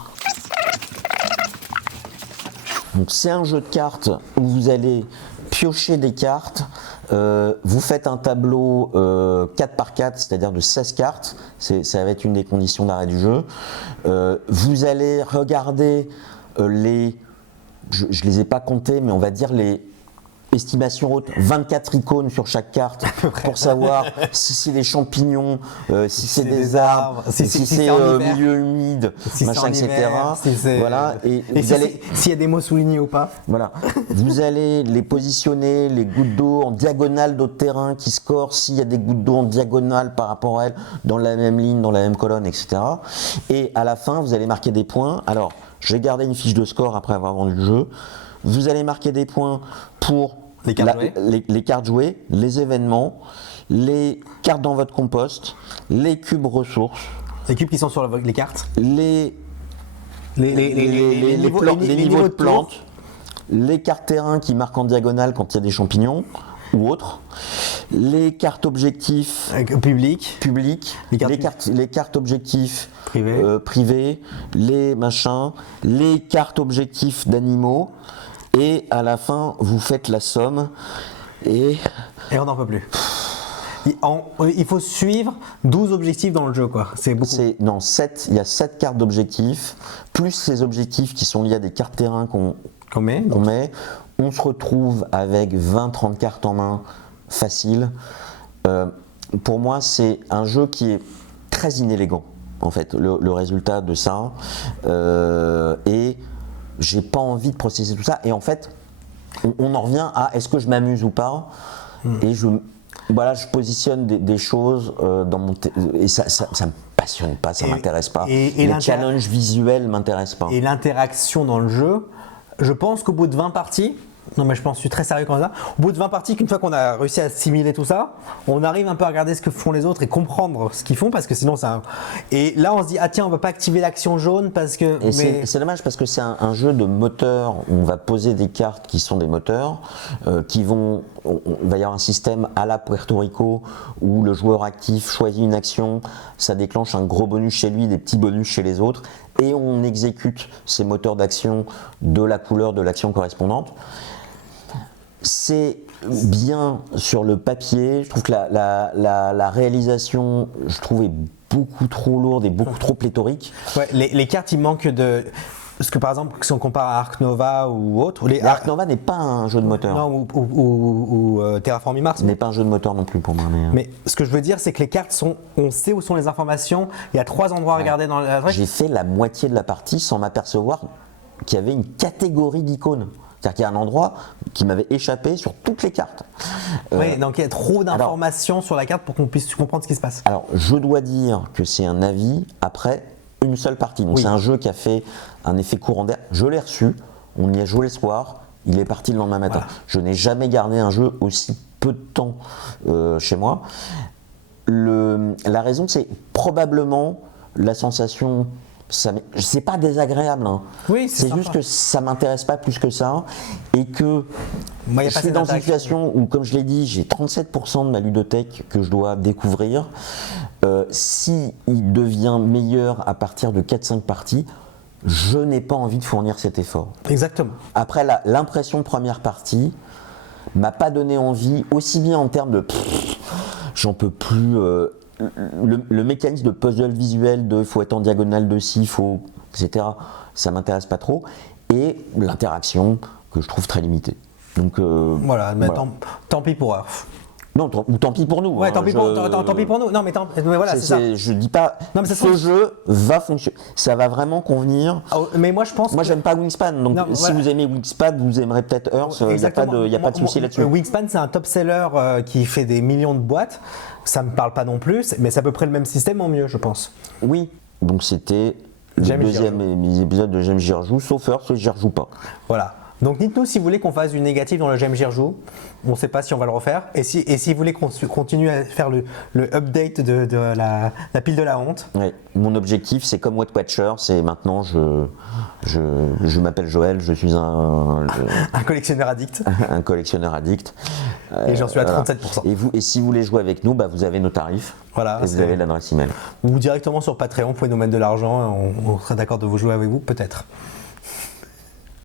Donc c'est un jeu de cartes où vous allez piocher des cartes, vous faites un tableau 4x4, c'est-à-dire de 16 cartes, ça va être une des conditions d'arrêt du jeu. Vous allez regarder je les ai pas comptés, mais on va dire estimation haute, 24 icônes sur chaque carte pour savoir si c'est des champignons, si c'est des arbres, si c'est en hiver. milieu humide, Si machin, c'est en etc. hiver, si c'est- Voilà. Et Et vous allez, s'il y a des mots soulignés ou pas. voilà. Vous allez les positionner, les gouttes d'eau en diagonale d'autres terrains qui scorent s'il y a des gouttes d'eau en diagonale par rapport à elles, dans la même ligne, dans la même colonne, etc. Et à la fin, vous allez marquer des points. Alors, j'ai gardé une fiche de score après avoir vendu le jeu. Vous allez marquer des points pour Les cartes jouées. les cartes jouées, les événements, les cartes dans votre compost, les cubes ressources, Les cubes qui sont sur les cartes. les niveaux- les niveaux de tour. plantes, les cartes terrain qui marquent en diagonale quand il y a des champignons ou autres, les cartes objectifs Public. publiques, les cartes objectifs Privées. privées, les machins, les cartes objectifs d'animaux, et à la fin vous faites la somme et Et on n'en peut plus. Il faut suivre 12 objectifs dans le jeu, quoi. C'est beaucoup. non, il y a 7 cartes d'objectifs, plus ces objectifs qui sont liés à des cartes terrain qu'on Qu'on met. met. On se retrouve avec 20-30 cartes en main facile. Pour moi, c'est un jeu qui est très inélégant, en fait, le résultat de ça. Et j'ai pas envie de processer tout ça. Et en fait, on en revient à est-ce que je m'amuse ou pas. Et je positionne des choses dans mon et ça me passionne pas, ça m'intéresse pas. et Les challenges visuels m'intéressent pas. Et l'interaction dans le jeu, je pense qu'au bout de 20 parties, non mais je pense que je suis très sérieux quand ça, au bout de 20 parties, qu'une fois qu'on a réussi à assimiler tout ça, on arrive un peu à regarder ce que font les autres et comprendre ce qu'ils font, parce que sinon c'est un... Et là on se dit, ah tiens, on va pas activer l'action jaune parce que... Et c'est dommage parce que c'est un jeu de moteur où on va poser des cartes qui sont des moteurs, qui vont... Il va y avoir un système à la Puerto Rico où le joueur actif choisit une action, ça déclenche un gros bonus chez lui, des petits bonus chez les autres, et on exécute ces moteurs d'action de la couleur de l'action correspondante. C'est bien sur le papier, je trouve que la réalisation, je trouve, est beaucoup trop lourde et beaucoup trop pléthorique. Ouais, les cartes, il manque de... Parce que par exemple, si on compare à Ark Nova ou autre... Ark Nova n'est pas un jeu de moteur. Non, ou Terraforming Mars. Ce n'est pas un jeu de moteur non plus pour moi. Mais ce que je veux dire, c'est que les cartes sont... On sait où sont les informations, il y a 3 endroits à regarder dans la... J'ai fait la moitié de la partie sans m'apercevoir qu'il y avait une catégorie d'icônes. C'est-à-dire qu'il y a un endroit qui m'avait échappé sur toutes les cartes. Oui, donc il y a trop d'informations sur la carte pour qu'on puisse comprendre ce qui se passe. Alors, je dois dire que c'est un avis après une seule partie. Donc, Oui. c'est un jeu qui a fait un effet courant d'air. Je l'ai reçu, on y a joué le soir, il est parti le lendemain matin. Voilà. Je n'ai jamais gardé un jeu aussi peu de temps chez moi. La raison, c'est probablement la sensation... C'est pas désagréable, hein. Oui, c'est juste sympa. que ça m'intéresse pas plus que ça et que Moi, il y a je pas suis cette dans une interaction. situation où, comme je l'ai dit, j'ai 37% de ma ludothèque que je dois découvrir. Si il devient meilleur à partir de 4-5 parties, je n'ai pas envie de fournir cet effort. Exactement. Après, l'impression de première partie m'a pas donné envie, aussi bien en termes de j'en peux plus. Le mécanisme de puzzle visuel de il faut être en diagonale de ci, etc. Ça m'intéresse pas trop. Et l'interaction que je trouve très limitée. Donc Voilà, mais tant pis pour eux. Non, ou tant pis pour nous. Ouais, hein, tant pis pour nous. Non, mais voilà, c'est ça. Je dis pas. Non, mais ça ce jeu va fonctionner. Ça va vraiment convenir. Ah, mais moi, je pense. Moi, j'aime pas Wingspan. Donc, Non, si voilà. vous aimez Wingspan, vous aimerez peut-être Earth. Il n'y a pas de souci là-dessus. Wingspan, c'est un top-seller qui fait des millions de boîtes. Ça me parle pas non plus, mais c'est à peu près le même système en mieux, je pense. Oui. Donc, c'était le J'aime deuxième épisode de J'aime J'y rejoue, sauf Earth, J'y rejoue pas. Voilà. Donc dites-nous si vous voulez qu'on fasse du négatif dans le J'aime J'y rejoue. On ne sait pas si on va le refaire. Et si vous voulez qu'on continue à faire le update de la pile de la honte. Ouais. Mon objectif, c'est comme Weight Watcher, c'est maintenant je m'appelle Joël, je suis un collectionneur addict. un collectionneur addict. Et j'en suis à Voilà. 37%. Et si vous voulez jouer avec nous, vous avez nos tarifs. Voilà, Et vous avez l'adresse email. Ou directement sur Patreon, vous pouvez nous mettre de l'argent. On serait d'accord de vous jouer avec vous, peut-être.